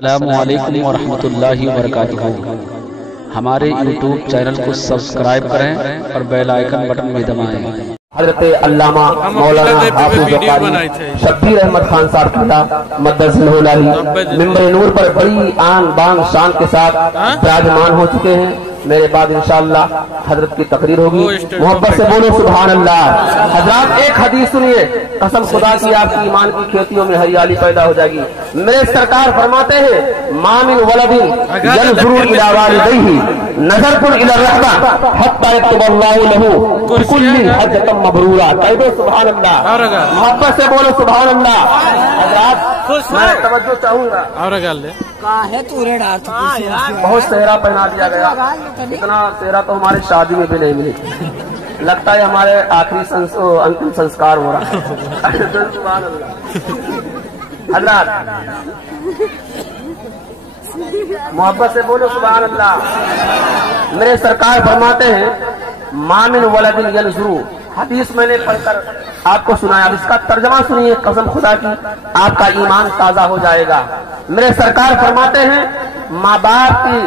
السلام علیکم ورحمۃ اللہ وبرکاتہ۔ ہمارے یوٹیوب چینل کو سبسکرائب کریں اور بیل آئیکن بٹن میں دبائیں۔ حضرت علامہ مولانا حافظ قاری شبیر احمد خان صاحب قبلہ مدث العلی ممبر نور پر بڑی آن بان شان کے ساتھ براجمان ہو چکے ہیں۔ میرے بعد انشاءاللہ حضرت کی تقریر ہوگی۔ محبت سے بولو سبحان اللہ۔ حضرات ایک حدیث سنیے، قسم خدا کی آپ کی ایمان کی کھیتیوں میں ہریالی پیدا ہو جائے گی۔ میرے سرکار فرماتے ہیں ما من ولد ينظر الى والديه نظرة الى الرحمة حتى يكتب الله له بكل حجة مبرورة۔ کہو سبحان اللہ۔ محبت سے بولو سبحان اللہ۔ حضرات میں توجہ چاہوں گا، بہت صحرا پہنا دیا گیا، اتنا صحرا تو ہمارے شادی میں بھی نہیں ملی، لگتا ہے ہمارے آخری انتم سنسکار ہو رہا ہے۔ سبحان اللہ۔ حضرات محبت سے بولو سبحان اللہ۔ میرے سرکار فرماتے ہیں ما من ولد ينظر، حدیث میں نے پڑھ کر آپ کو سنایا، اب اس کا ترجمہ سنیے، قسم خدا کی آپ کا ایمان تازہ ہو جائے گا۔ میرے سرکار فرماتے ہیں ماں باپ کی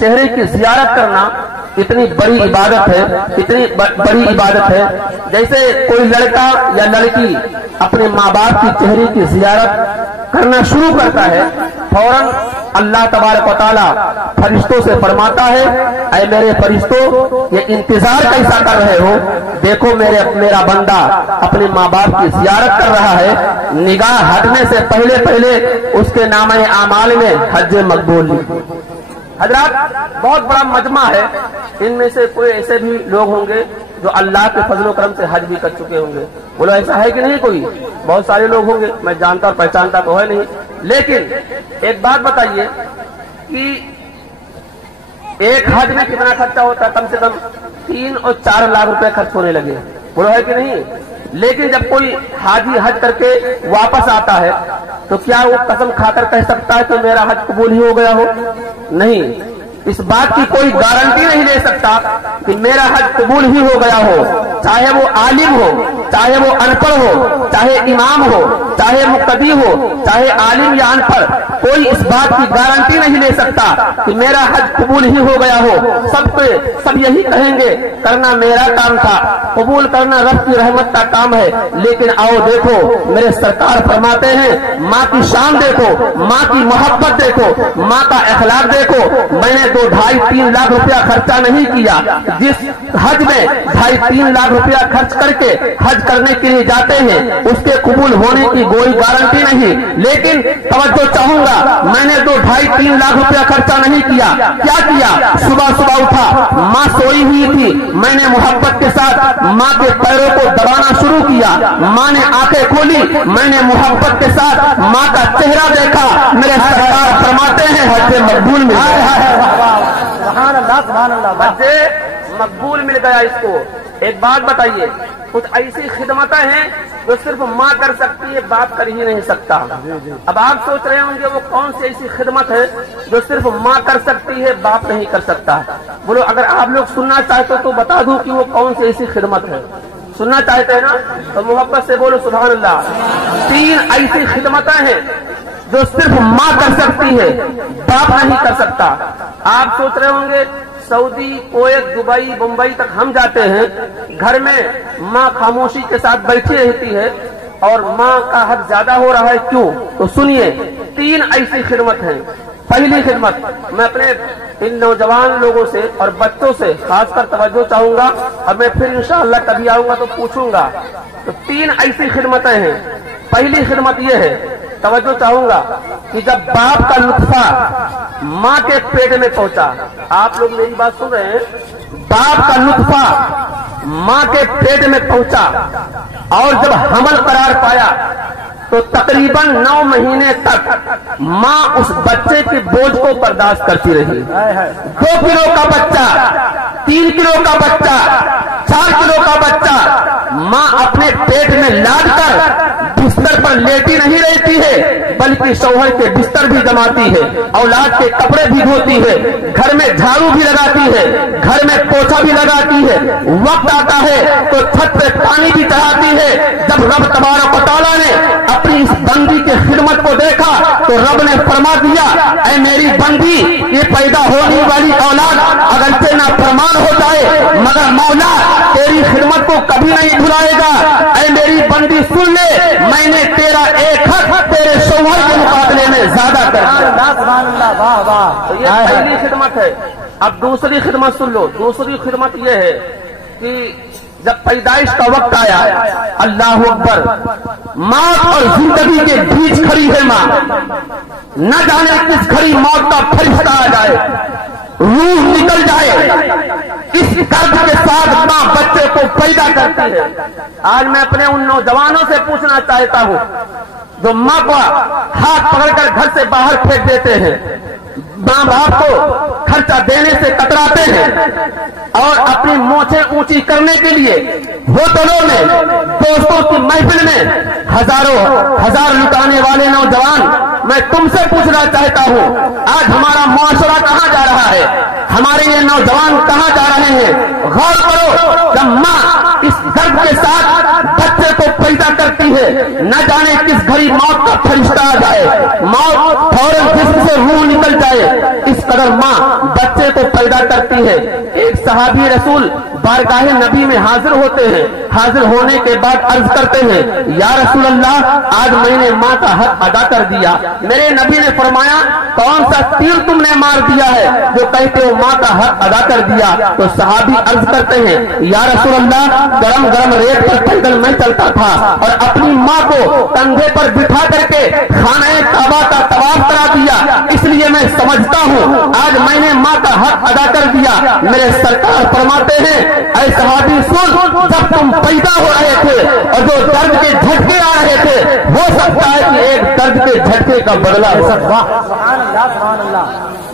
چہرے کی زیارت کرنا اتنی بڑی عبادت ہے، اتنی بڑی عبادت ہے، جیسے کوئی لڑکا یا لڑکی اپنے ماں باپ کی چہرے کی زیارت کرنا شروع کرتا ہے، فوراً اللہ تبارک و تعالیٰ فرشتوں سے فرماتا ہے اے میرے فرشتوں، یہ انتظار کیسا کر رہے ہو، دیکھو میرا بندہ اپنے ماں باپ کی زیارت کر رہا ہے، نگاہ ہٹنے سے پہلے اس کے نامہ اعمال میں حج مقبول لی۔ حضرات بہت بڑا مجمع ہے، ان میں سے کوئی ایسے بھی لوگ ہوں گے جو اللہ کے فضل و کرم سے حج بھی کر چکے ہوں گے، بولو ایسا ہے کہ نہیں؟ کوئی بہت سارے لوگ ہوں گے، میں جانتا اور پہچانتا تو ہے نہیں، لیکن ایک بات بتائیے کہ ایک حج میں کتنا خرچہ ہوتا ہے؟ کم سے کم 3 اور 4 لاکھ روپے خرچ ہونے لگے، بولو ہے کہ نہیں؟ لیکن جب کوئی حاجی حج کر کے واپس آتا ہے تو کیا وہ قسم کھا کر کہہ سکتا ہے کہ میرا حج قبول ہی ہو گیا ہو؟ نہیں، اس بات کی کوئی گارنٹی نہیں لے سکتا کہ میرا حج قبول ہی ہو گیا ہو، چاہے وہ عالم ہو، چاہے وہ ان پڑھ ہو، چاہے امام ہو، چاہے مقتدی ہو، چاہے عالم یا ان پڑھ، کوئی اس بات کی گارنٹی نہیں لے سکتا کہ میرا حج قبول ہی ہو گیا ہو۔ سب یہی کہیں گے کرنا میرا کام تھا، قبول کرنا رب کی رحمت کا کام ہے، لیکن آؤ دیکھو میرے سرکار فرماتے ہیں ماں کی شان دیکھو، ماں کی محبت دیکھو، ماں کا اخلاق دیکھو۔ میں نے 2-2.5-3 لاکھ روپیہ خرچہ نہیں کیا، جس حج میں 2.5-3 لاکھ روپیہ خرچ کر کے حج کرنے کے لیے جاتے ہیں اس کے قبول ہونے کی کوئی گارنٹی نہیں، لیکن توجہ چاہوں گا میں نے 2-2.5-3 لاکھ روپیہ خرچہ نہیں کیا۔ کیا کیا؟ صبح اٹھا، ماں سوئی ہوئی تھی، میں نے محبت کے ساتھ ماں کے پیروں کو دبانا شروع کیا، ماں نے آنکھیں کھولی، میں نے محبت کے ساتھ ماں کا چہرہ دیکھا، میرے سرکار فرماتے ہیں حج مقبول مل گیا۔ سبحان اللہ سبحان اللہ، حج مقبول مل گیا اس کو۔ ایک بات بتائیے، کچھ ایسی خدمتیں ہیں جو صرف ماں کر سکتی ہے، باپ کر ہی نہیں سکتا۔ اب آپ سوچ رہے ہوں گے وہ کون سی ایسی خدمت ہے جو صرف ماں کر سکتی ہے باپ نہیں کر سکتا؟ بولو اگر آپ لوگ سننا چاہتے ہو تو بتا دوں کہ وہ کون سی ایسی خدمت ہے۔ سننا چاہتے ہیں نا تو محبت سے بولو سبحان اللہ۔ 3 ایسی خدمتیں ہیں جو صرف ماں کر سکتی ہے، باپ نہیں کر سکتا۔ آپ سوچ رہے ہوں گے سعودی، کویت، دبئی، بمبئی تک ہم جاتے ہیں، گھر میں ماں خاموشی کے ساتھ بیٹھی رہتی ہے اور ماں کا حق زیادہ ہو رہا ہے، کیوں؟ تو سنیے 3 ایسی خدمت ہیں۔ پہلی خدمت، میں اپنے ان نوجوان لوگوں سے اور بچوں سے خاص کر توجہ چاہوں گا، اور میں پھر انشاءاللہ کبھی آؤں گا تو پوچھوں گا، تو 3 ایسی خدمتیں ہیں۔ پہلی خدمت یہ ہے، توجہ چاہوں گا کہ جب باپ کا نطفہ ماں کے پیٹ میں پہنچا، آپ لوگ میری بات سن رہے ہیں، باپ کا نطفہ ماں کے پیٹ میں پہنچا اور جب حمل قرار پایا تو تقریباً 9 مہینے تک ماں اس بچے کے بوجھ کو برداشت کرتی رہی۔ 2 کلو کا بچہ، 3 کلو کا بچہ، 4 کلو کا بچہ ماں اپنے پیٹ میں لاد کر بستر پر لیٹی نہیں رہتی ہے، بلکہ شوہر کے بستر بھی جماتی ہے، اولاد کے کپڑے بھی دھوتی ہے، گھر میں جھاڑو بھی لگاتی ہے، گھر میں پوچھا بھی لگاتی ہے، وقت آتا ہے تو چھت پہ پانی بھی چڑھاتی ہے۔ جب رب تبارک و تعالیٰ نے अपनी इस बंदी की खिदमत को देखा तो रब ने फरमा दिया, ऐ मेरी बंदी, ये पैदा होने वाली औलाद अगरचे ना फरमान हो जाए मगर मौला तेरी खिदमत को कभी नहीं भुलाएगा। ऐ मेरी बंदी सुन ले, मैंने तेरा एक हक तेरे शौहर के मुकाबले में ज्यादा कर दिया। तो ये पहली खिदमत है। अब दूसरी खिदमत सुन लो। दूसरी खिदमत ये है कि जब पैदाइश का वक्त आया, अल्लाह अकबर, मौत और जिंदगी के बीच खड़ी है माँ, न जाने किस घड़ी मौत का फरिश्ता आ जाए, रूह निकल जाए, इस दर्द के साथ माँ बच्चे को पैदा करती है। आज मैं अपने उन नौजवानों से पूछना चाहता हूँ जो माँ को हाथ पकड़कर घर से बाहर फेंक देते हैं, माँ बाप को खर्चा देने से कतराते हैं और अपनी मोछें ऊंची करने के लिए होटलों में, दोस्तों की महफिल में हजार लुटाने वाले नौजवान, मैं तुमसे पूछना चाहता हूँ, आज हमारा मुआशरा कहाँ जा रहा है? हमारे ये नौजवान कहाँ जा रहे हैं? गौर करो, जब माँ इस दर्द के साथ बच्चे को पैदा करती है, न जाने किस घड़ी मौत का फरिश्ता आ जाए, मौत फौरन जिस्म से रूह निकल जाए, इस कदर माँ बच्चे को पैदा करती है। एक सहाबी रसूल बारगाह नबी में हाजिर होते हैं। हाजिर होने के बाद अर्ज करते हैं, या रसूल अल्लाह, आज मैंने माँ का हक अदा कर दिया। मेरे नबी ने फरमाया, कौन सा तीर तुमने मार दिया है जो कहते हो माँ का हक अदा कर दिया? तो सहाबी अर्ज करते हैं, या रसूल अल्लाह, गरम गरम रेत पर पैदल मैं चलता था और अपनी माँ को कंधे पर बिठा करके खाने काबा का तवाफ करा दिया, इसलिए मैं समझता हूँ आज मैंने माँ का हक अदा कर दिया। मेरे सरकार फरमाते हैं, ऐ सहाबी सुन, जब तुम पैदा हो रहे थे और जो दर्द के झटके आ रहे थे, हो सकता है कि एक दर्द के झटके का बदला हो सकता।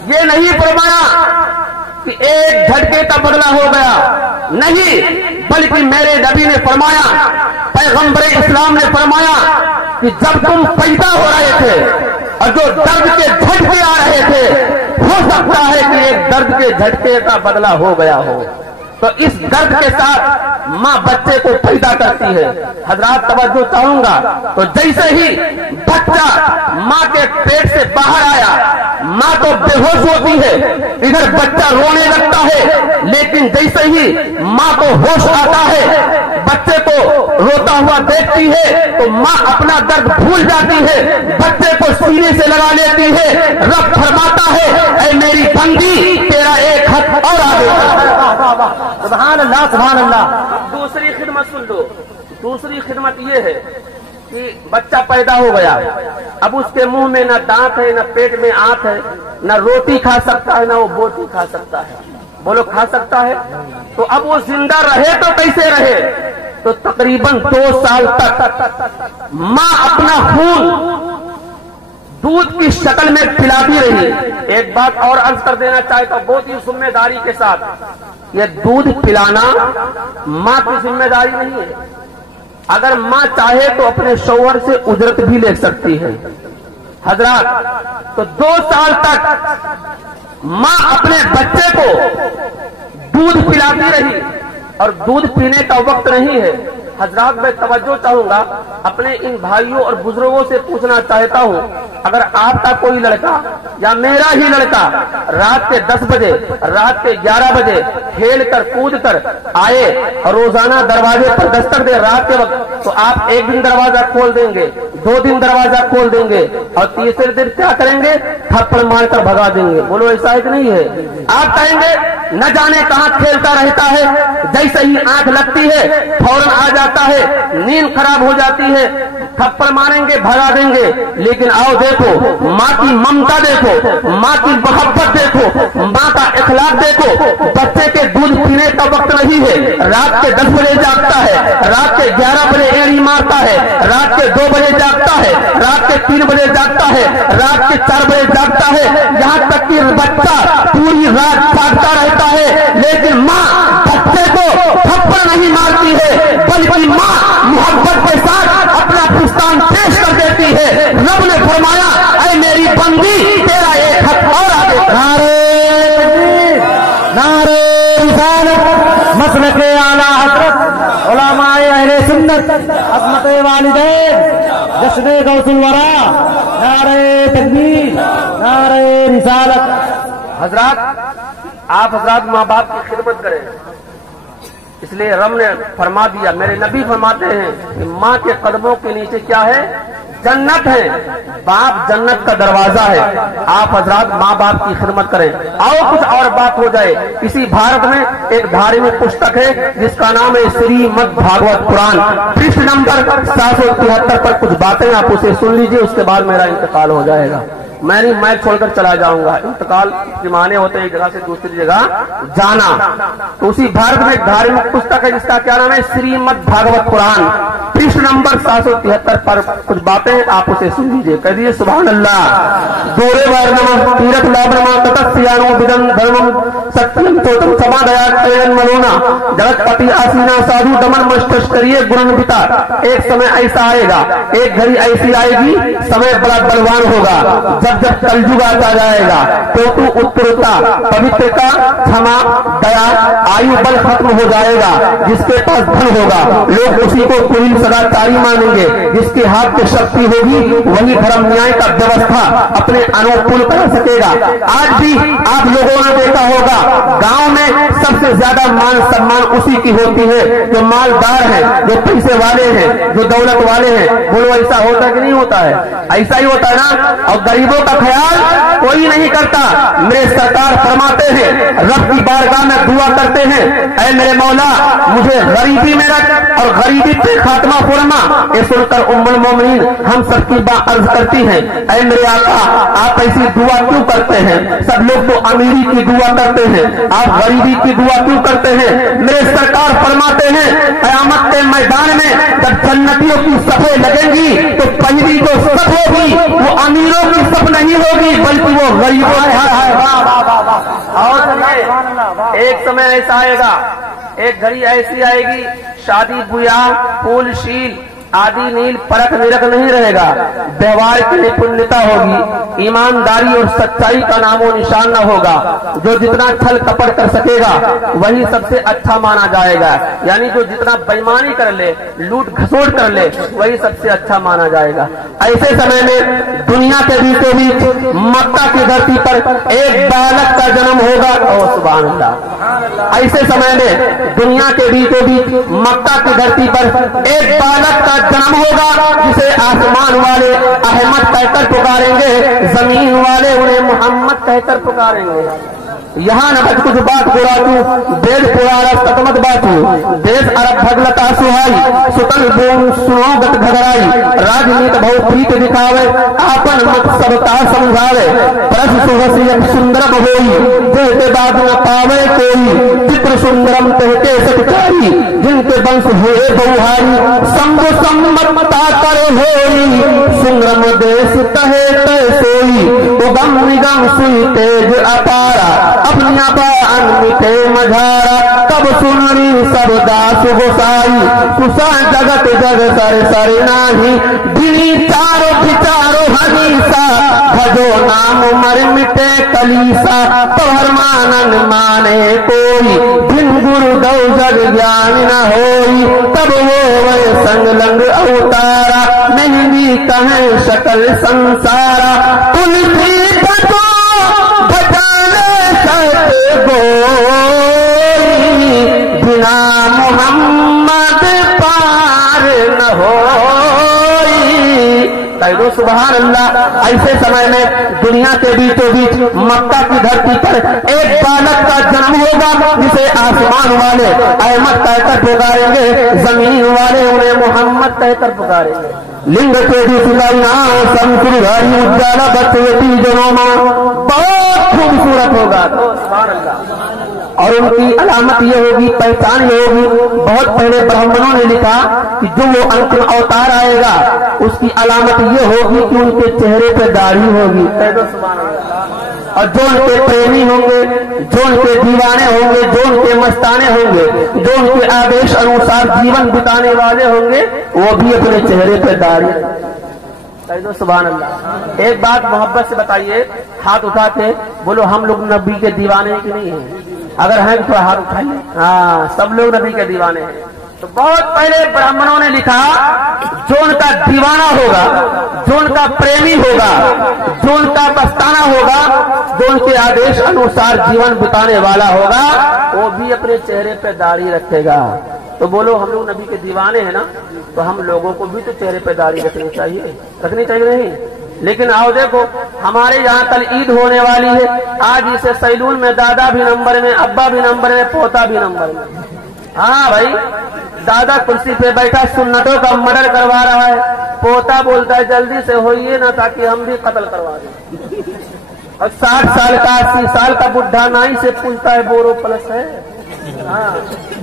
ये नहीं फरमाया कि एक झटके का बदला हो गया, नहीं, बल्कि मेरे नबी ने फरमाया, पैगंबर इस्लाम ने फरमाया कि जब तुम पैदा हो रहे थे और जो दर्द के झटके आ रहे थे, हो सकता है कि एक दर्द के झटके का बदला हो गया हो। तो इस दर्द के साथ माँ बच्चे को पैदा करती है। हजरात तवज्जो चाहूंगा, तो जैसे ही बच्चा माँ के पेट से बाहर आया, माँ तो बेहोश होती है, इधर बच्चा रोने लगता है, लेकिन जैसे ही माँ को होश आता है, बच्चे को रोता हुआ देखती है तो माँ अपना दर्द भूल जाती है, बच्चे को सीने से लगा लेती है। रब फरमाता है, ऐ मेरी बंदी, तेरा एक हक और आ गया। सुभान अल्लाह, सुभान अल्लाह। दूसरी खिदमत सुन लो। दूसरी खिदमत ये है कि बच्चा पैदा हो गया, अब उसके मुंह में न दांत है, न पेट में आंत है, न रोटी खा सकता है, न वो बोटी खा सकता है। बोलो, खा सकता है? तो अब वो जिंदा रहे तो कैसे रहे? तो तकरीबन 2 साल तक माँ अपना खून दूध की शक्ल में पिलाती रही। एक बात और अर्ज कर देना चाहता हूं, बहुत ही जिम्मेदारी के साथ, ये दूध पिलाना माँ की जिम्मेदारी नहीं है। अगर माँ चाहे तो अपने शौहर से उजरत भी ले सकती है। हजरात, तो 2 साल तक माँ अपने बच्चे को दूध पिलाती रही और दूध पीने का वक्त नहीं है। हजरात, मैं तवज्जो चाहूंगा, अपने इन भाइयों और बुजुर्गों से पूछना चाहता हूं, अगर आपका कोई लड़का या मेरा ही लड़का रात के 10 बजे, रात के 11 बजे खेल कर कूद कर आए और रोजाना दरवाजे पर दस्तक दे रात के वक्त, तो आप एक दिन दरवाजा खोल देंगे, 2 दिन दरवाजा खोल देंगे और तीसरे दिन क्या करेंगे? थप्पड़ मारकर भगा देंगे। बोलो, ऐसा है कि नहीं है? आप कहेंगे न जाने कहां खेलता रहता है, जैसे ही आंख लगती है फौरन आ जाता है, नींद खराब हो जाती है, थप्पड़ मारेंगे, भगा देंगे। लेकिन आओ देखो, माँ की ममता देखो, माँ की मोहब्बत देखो, माँ का इखलाक देखो। बच्चे के दूध पीने का वक्त नहीं है, रात के 10 बजे जागता है, रात के 11 बजे एड़ी मारता है, रात के 2 बजे जागता है, रात के 3 बजे जागता है, रात के 4 बजे जागता है, यहाँ तक कि बच्चा पूरी रात जागता रहता है, लेकिन माँ बच्चे को थप्पड़ नहीं मारती है, बल्कि माँ मोहब्बत के साथ अपना पुस्तान पेश कर देती है। रब ने फरमाया, ऐ मेरी बंदी, तेरा एक हक और आगे। नारे रिसालत, मसलके आला हज़रत, उलमाए अहले सुन्नत, अज़मत वालिदैन, जश्न गौसुल वरा, नारे तकबीर, नारे रिसालत। हजरात, आप हजरात माँ बाप की खिदमत करें, इसलिए रब ने फरमा दिया, मेरे नबी फरमाते हैं कि माँ के कदमों के नीचे क्या है? जन्नत है। बाप जन्नत का दरवाजा है। आप हजरात माँ बाप की खिदमत करें। आओ कुछ और बात हो जाए। इसी भारत में एक धार्मिक पुस्तक है जिसका नाम है श्रीमद् भागवत पुराण, पृष्ठ नंबर 773 पर कुछ बातें आप उसे सुन लीजिए, उसके बाद मेरा इंतकाल हो जाएगा। मैं नहीं, मैं छोड़कर चला जाऊंगा। इंतकाल के माने होते हैं एक जगह से दूसरी जगह जाना। तो उसी भारत में एक धार्मिक पुस्तक है जिसका क्या नाम है? श्रीमद् भागवत पुराण, पृष्ठ नंबर 773 पर कुछ बातें आप उसे सुन लीजिए। कह दिए सुभान अल्लाह। दोरे वर्णम तीरथ लाभरमा ततस्यानो विदं धर्मम सत्यम चोतम समा दया कयन मलोना जगतपति आसीना साधु दमन मस्तरिये गुरुन पिता। एक समय ऐसा आएगा, एक घड़ी ऐसी आएगी, समय बड़ा बलवान होगा। जब जब कलयुग आता जाएगा तो उत्तरता, पवित्रता, क्षमा, दया, आयु बल खत्म हो जाएगा। जिसके पास धन होगा लोग उसी को कुलीन सदाचारी मानेंगे। जिसके हाथ में शक्ति होगी वही धर्म न्याय का व्यवस्था अपने अनुकूल कर सकेगा। आज भी आप लोगों ने देखा होगा गांव में सबसे ज्यादा मान सम्मान उसी की होती है जो मालदार है, जो पैसे वाले हैं, जो दौलत वाले हैं। बोलो ऐसा होता है कि नहीं होता है? ऐसा ही होता है ना। और गरीबों का ख्याल कोई नहीं करता। मेरे सरकार फरमाते हैं, रब की बारगाह में दुआ करते हैं, ऐ मेरे मौला मुझे गरीबी में रख और गरीबी पे खात्मा फरमा। ये सुनकर उम्मुल मोमिनीन हम सबकी बात अर्ज करती हैं, ऐ मेरे आका आप ऐसी दुआ क्यों करते हैं? सब लोग तो अमीरी की दुआ करते हैं, आप गरीबी की दुआ क्यों करते हैं? मेरे सरकार फरमाते हैं क़यामत के मैदान में जब जन्नतियों की सफ़ें लगेंगी तो पहली जो सफ़ होगी वो अमीरों की सफ़ नहीं होगी बल्कि वो गरीबों है। और एक समय ऐसा आएगा, एक घड़ी ऐसी आएगी, शादी ब्याह फूल शील आदि नील परख निरख नहीं रहेगा। व्यवहार की निपुणता होगी, ईमानदारी और सच्चाई का नामो निशान न होगा। जो जितना छल कपट कर सकेगा वही सबसे अच्छा माना जाएगा। यानी जो जितना बेईमानी कर ले, लूट घसोट कर ले, वही सबसे अच्छा माना जाएगा। ऐसे समय में दुनिया के बीचों बीच मक्का की धरती पर एक बालक का जन्म होगा। ओ सुभान अल्लाह। ऐसे समय में दुनिया के बीचों बीच मक्का की धरती पर एक बालक का जन्म होगा जिसे आसमान वाले अहमद कहकर पुकारेंगे, जमीन वाले उन्हें मोहम्मद कहकर पुकारेंगे। यहाँ न बच कुछ बात पुरातू वेद पुराण सतमत बातू देश अरब भगलता सुहाई सुतल बोम सुनो गत घगराई राजनीत बहुत प्रीत दिखावे आपन मत सबता समझावे प्रस सुहसी सुंदरम होई जैसे बाद न पावे कोई चित्र सुंदरम कहते सत्कारी जिनके वंश हुए बहुहारी संग सम्मता करे होई सुंदरम देश कहे तय सोई उगम निगम सुई तेज अपारा अपनिया बान मिठे मझारा तब सुनरी सब दास गोसाई सुसा जगत जग सर सर नाही गिरी चारो विचारो हनीसा भजो नाम मर मिटे कलीसा तोहर मानन माने कोई बिन गुरु दौ जग ज्ञान न होई तब वो वह संग लंग अवतारा नहीं भी कहे शकल संसारा तुलसी बचो बिना मोहम्मद पार न होई। कहो सुभान अल्लाह। ऐसे समय में दुनिया के बीचों बीच मक्का की धरती पर एक बालक का जन्म होगा जिसे आसमान वाले अहमद कहकर पुकारेंगे, जमीन वाले उन्हें मोहम्मद कहकर पुकारेंगे। लिंग के उज्जाला बचवती जनोमा बहुत खूबसूरत होगा। तो सुभान अल्लाह। और उनकी अलामत ये होगी, पहचान ये होगी, बहुत पहले ब्राह्मणों ने लिखा कि जो वो अंतिम अवतार आएगा उसकी अलामत ये होगी कि उनके चेहरे पे दाढ़ी होगी। और जो उनके प्रेमी होंगे, जो उनके दीवाने होंगे, जो उनके मस्ताने होंगे, जो उनके आदेश अनुसार जीवन बिताने वाले होंगे, वो भी अपने चेहरे पे दाढ़ी। सुभान अल्लाह। एक बात मोहब्बत से बताइए, हाथ उठा के बोलो हम लोग नबी के दीवाने की नहीं हैं? अगर हैं तो हाथ उठाइए। हाँ, सब लोग नबी के दीवाने हैं। तो बहुत पहले ब्राह्मणों ने लिखा, जो उनका दीवाना होगा, जो उनका प्रेमी होगा, जो उनका बस्ताना होगा, जो उनके आदेश अनुसार जीवन बिताने वाला होगा, वो भी अपने चेहरे पे दाढ़ी रखेगा। तो बोलो, हम लोग नबी के दीवाने हैं ना, तो हम लोगों को भी तो चेहरे पे दाढ़ी रखनी चाहिए नहीं? लेकिन आओ देखो, हमारे यहाँ कल ईद होने वाली है। आज इसे सैलून में दादा भी नंबर में, अब्बा भी नंबर में, पोता भी नंबर में। हाँ भाई, दादा कुर्सी पे बैठा सुन्नतों का मर्डर करवा रहा है, पोता बोलता है जल्दी से होइए ना ताकि हम भी कत्ल करवा दें। और 60 साल का 80 साल का बुढ़ा नाई से पूछता है बोरो प्लस है? हाँ,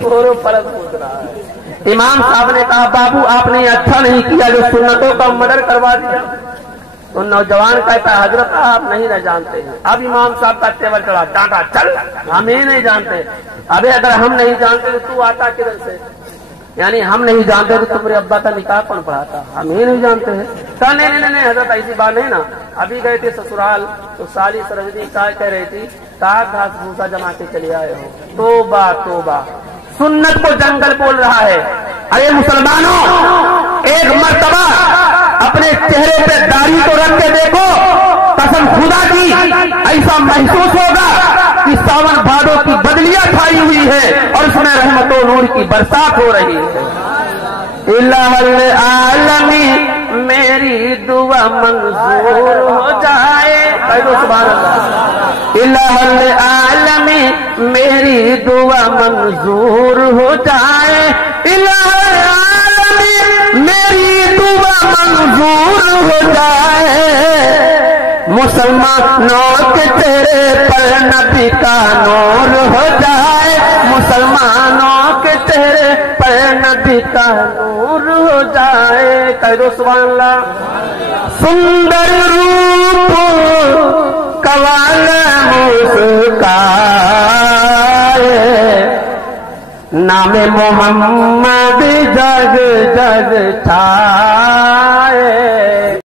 बोरो प्लस पूछ रहा है। इमाम साहब ने कहा, बाबू आपने अच्छा नहीं किया जो सुन्नतों का मर्डर करवा दिया। तो नौजवान कहता है, हजरत आप नहीं न जानते हैं। अब इमाम साहब का टेबल चढ़ा, डांटा, चल हम ही नहीं जानते। अबे अगर हम नहीं जानते तो तू आता किधर से? यानी हम नहीं जानते तो तुम्हारे अब्बा का निकाह कौन पढ़ाता? हम ही नहीं जानते हैं। कहा नहीं हजरत ऐसी बात नहीं ना। अभी गए थे ससुराल तो साली सरस्वती का कह रही थी, ताक घास भूसा जमा के चले आए हो। तोबा तोबा, सुन्नत को जंगल बोल रहा है। अरे मुसलमानों, एक मर्तबा अपने चेहरे पे दाढ़ी तो रख के देखो, कसम खुदा की ऐसा महसूस होगा कि सावन भादों की बदलियां छाई हुई है और उसमें रहमतों नूर की बरसात हो रही है। इलाहुल आलमीन मेरी दुआ मंजूर हो जाए, कह दो सुभान अल्लाह। इलाहुल आलमीन मेरी दुआ मंजूर हो जाए, इलाहुल आलमीन मेरी दुआ मंजूर हो जाए। मुसलमानों के चेहरे पर नबी का नूर हो जाए, मुसलमानों के चेहरे पर नबी का नूर हो जाए, कह दो सुभान अल्लाह। सुंदर रूप कवाल मुस्काए, नाम मोहम्मद जग जग छाए।